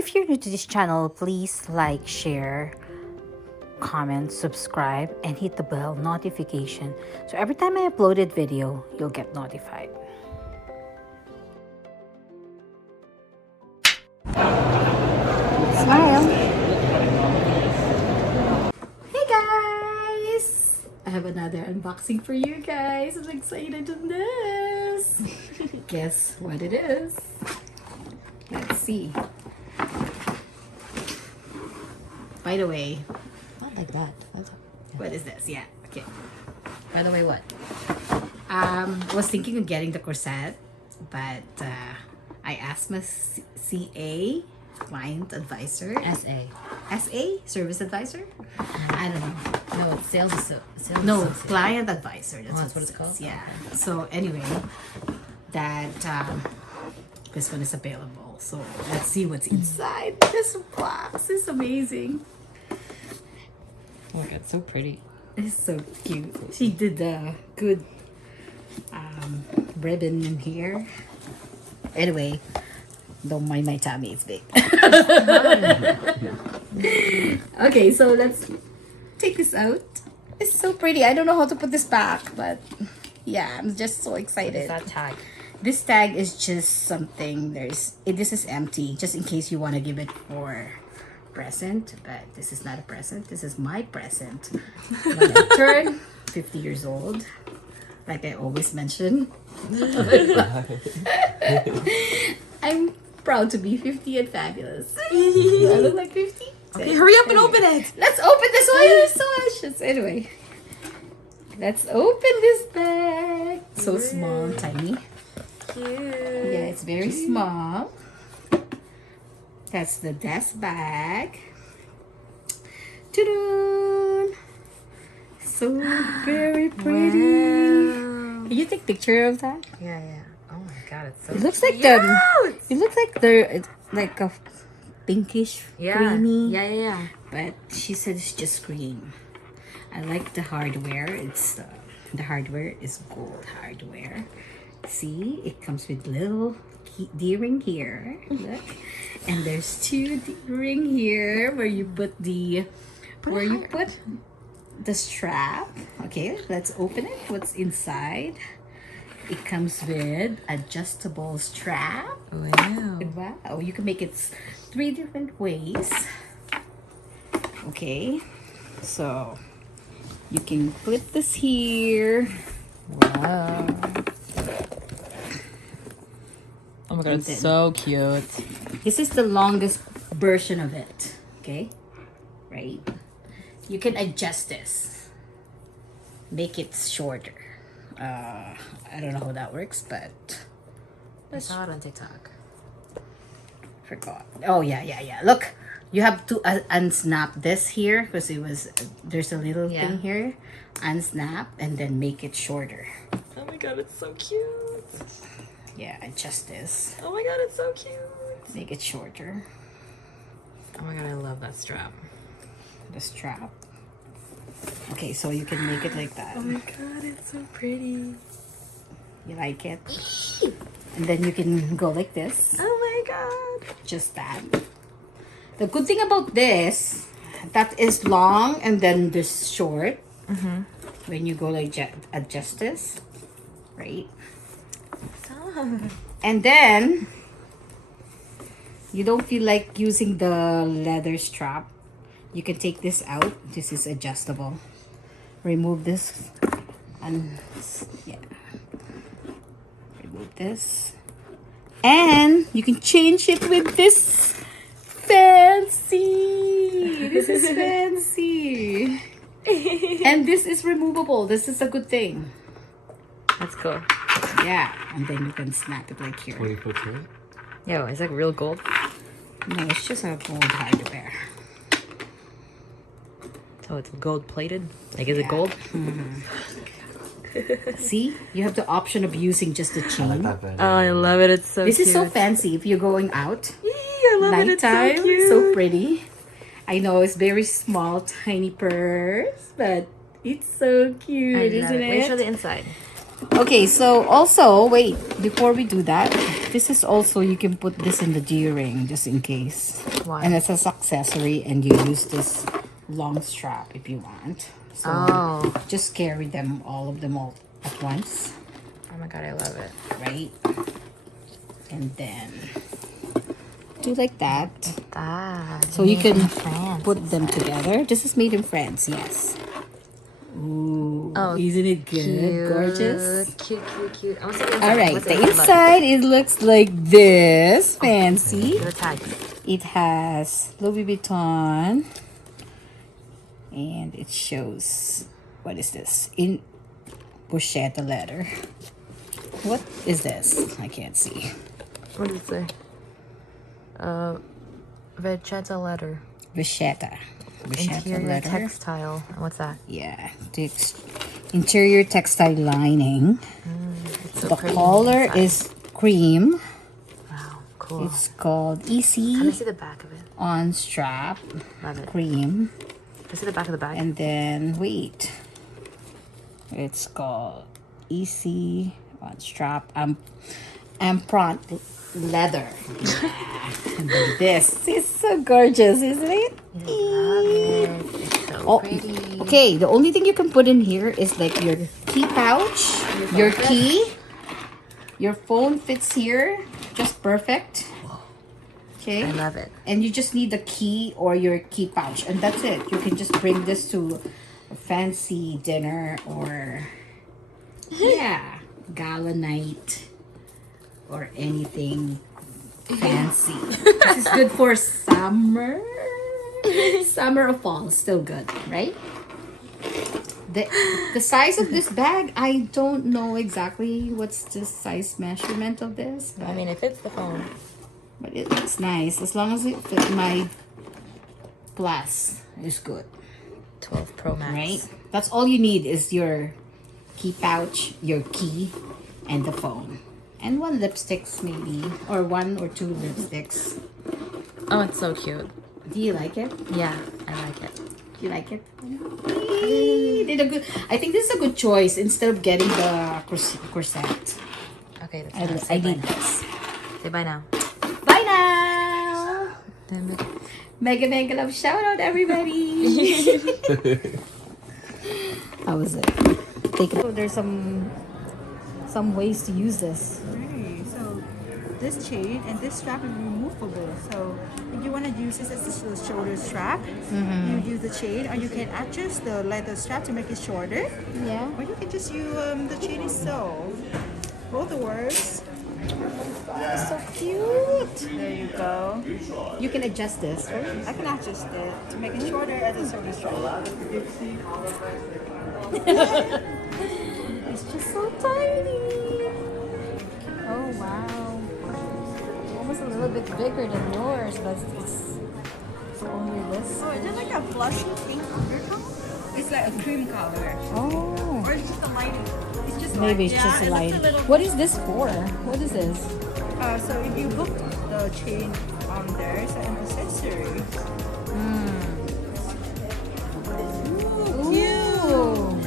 If you're new to this channel, please like, share, comment, subscribe, and hit the bell notification. So every time I uploaded video, you'll get notified. Smile. Hey guys! I have another unboxing for you guys. I'm excited on this. Guess what it is? Let's see. By the way, Not like that. what is this? Yeah, okay. By the way, what? I was thinking of getting the corset, but I asked my CA, client advisor. SA. SA? Service advisor? I don't know. No, it's sales. Sales No, associate. client advisor. That's what it's called? Yeah. So anyway, that this one is available. So let's see what's inside. This box is amazing. Oh my god, so pretty. It's so cute. She did a good ribbon in here. Anyway, don't mind my tummy, it's big. Okay, so let's take this out. It's so pretty. I don't know how to put this back, but yeah, I'm just so excited. That tag. This tag is just something. This is empty, just in case you want to give it for present, but this is not a present. This is my present when I turn 50 years old, like I always mention. I'm proud to be 50 and fabulous. Do I look like 50? Okay, hurry up and open it. Let's open this one. I'm so anxious. Anyway, let's open this bag. So small, tiny. Cute. Yeah, it's very small. That's the desk bag. Ta-da! So very pretty. Wow. Can you take picture of that? Yeah. Oh my god, it's so. It looks like cute. It looks like it's like a pinkish, creamy. Yeah. But she said it's just cream. I like the hardware. It's the hardware is gold hardware. See, it comes with little D-ring here. Look, and there's two D-ring here where you put the strap. Okay, let's open it. What's inside? It comes with adjustable strap. Wow. Wow, you can make it 3 different ways. Okay, so you can clip this here. Wow. Oh my god, And it's then- so cute. This is the longest version of it. Okay, right? You can adjust this, make it shorter. I don't know how that works, but I saw it on TikTok. forgot. Oh yeah. Look, you have to unsnap this here because there's a little thing here. Unsnap and then make it shorter. Oh my god, it's so cute. Yeah, adjust this. Oh my god, it's so cute. Make it shorter. Oh my god, I love that strap. The strap. Okay, so you can make it like that. Oh my god, it's so pretty. You like it? And then you can go like this. Oh my god. Just that. The good thing about this, that is long and then this short. When you go like adjust this, right? And then you don't feel like using the leather strap. You can take this out. This is adjustable. Remove this and remove this. And you can change it with this fancy. This is fancy. And this is removable. This is a good thing. That's cool. Yeah. And then you can snap it like here. 20 foot. Yo, is that real gold? No, it's just a gold hardware. So it's gold plated? Like, is it gold? See? You have the option of using just the I like chain. that better. Oh, I love it. It's so This cute. is so fancy if you're going out. I love it. It's Nighttime. so cute. So pretty. I know it's very small, tiny purse, but it's so cute, I love isn't it. Wait, show it? the inside. Okay, so also, wait, before we do that, this is also, you can put this in the D-ring just in case. Why? And it's an accessory and you use this long strap if you want. So Oh. just carry them, all of them all at once, Oh my god, I love it. right? And then do like that. Ah, So you can France, put them together. This is made in France, yes. Ooh, Oh, isn't it good? Gorgeous. Cute. I want to see the inside. All right, What's the Look. inside it looks like this, fancy. The tag. It has Louis Vuitton, and it shows, what is this? In Pochette letter. What is this? I can't see. What does it say? Vegeta letter. Vachetta. Interior letter. textile. What's that? Yeah, the interior textile lining. It's so The pretty color inside. is cream. Wow, cool. It's called Can I Easy see the back of it? on strap. Love it. Cream. Can I see the back of the bag? And then wait, it's called Easy on strap. Pront leather. Yeah. And then this is so gorgeous, isn't it? I love it. It's so Oh, pretty. okay. The only thing you can put in here is like your key pouch, your key, your phone fits here, just perfect. Okay. I love it. And you just need the key or your key pouch, and that's it. You can just bring this to a fancy dinner or yeah, gala night or anything fancy. This is good for summer. Summer or fall, still good, right? The size of this bag, I don't know exactly what's the size measurement of this, I mean, it fits the phone. but it looks nice. As long as it fits my plus, it's good, 12 Pro Max. right? That's all you need is your key pouch, your key, and the phone. And one lipsticks maybe, or one or two lipsticks. Oh, it's so cute. Do you like it? Yeah, I like it. Do you like it? Did a good. I think this is a good choice instead of getting the corset. Okay, that's I enough. Say bye need now. this. Say bye now. Bye now. Then Mega love shout out everybody. How was it? There's some ways to use this. Right, so this chain and this strap is removable. So if you want to use this as a shoulder strap, you use the chain, or you can adjust the leather strap to make it shorter, Yeah. or you can just use the chain itself. Both works. So cute. There you go. You can adjust this, right? I can adjust it to make it shorter as a shoulder strap. It's just so tiny. Oh wow. Almost a little bit bigger than yours, but it's only this. Oh, is it like a blush pink undertone? It's like a cream color. Oh. Or it's just a lighting. It's just Maybe it's light. just a Yeah, light. it's little. What is this for? What is this? So if you book the chain on there, it's an accessory. Ooh.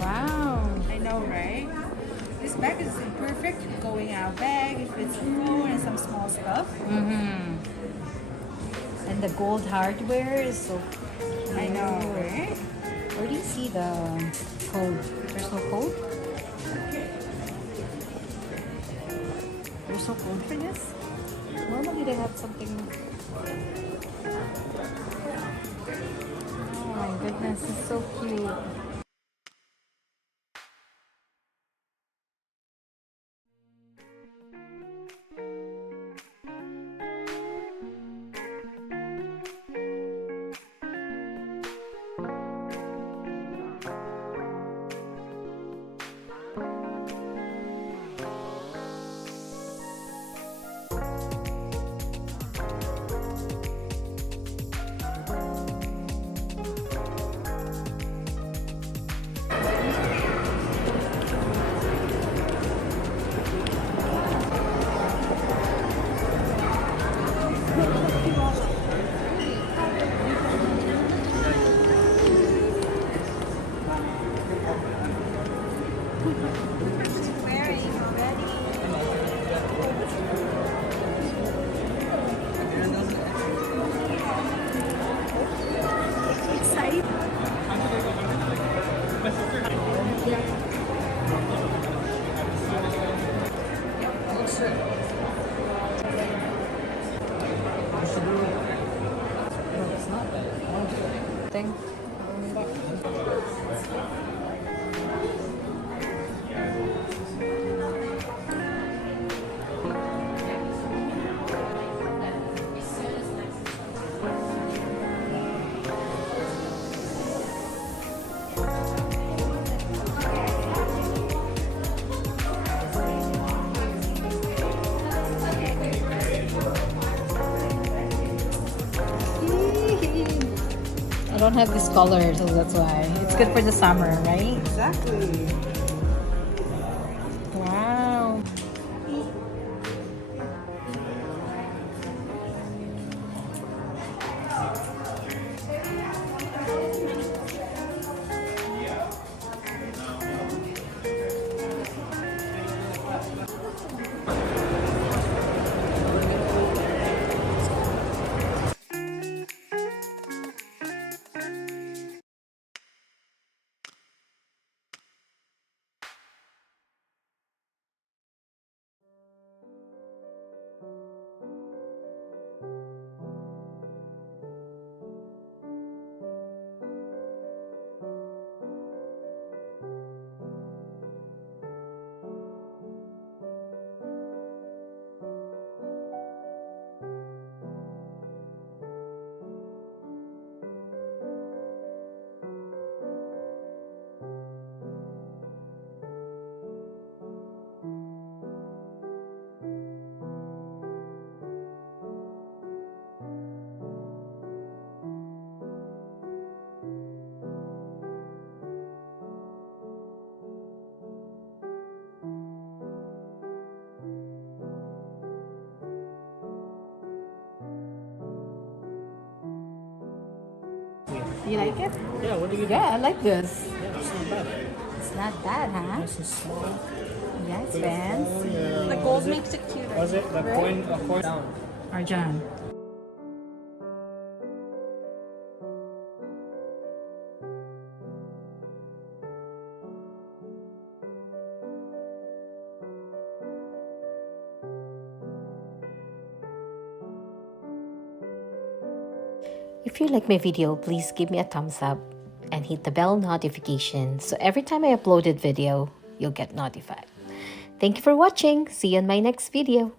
Wow. I know, right? This bag is a perfect going out bag. It fits a phone and some small stuff. And the gold hardware is so. I know, right? Where do you see the code? There's no code? There's no code for this? Normally they have something. Oh my goodness, it's so cute. something? I don't have this color, so that's why. It's good for the summer, right? Exactly. Wow. You like it? Yeah, what do you Yeah, I like this. Yeah, it's not bad. It's not bad, huh? Nice and small. Yeah, it's fancy. The gold makes it cuter. Was it the right? coin down? Arjan. If you like my video, please give me a thumbs up and hit the bell notification so every time I upload a video, you'll get notified. Thank you for watching. See you in my next video.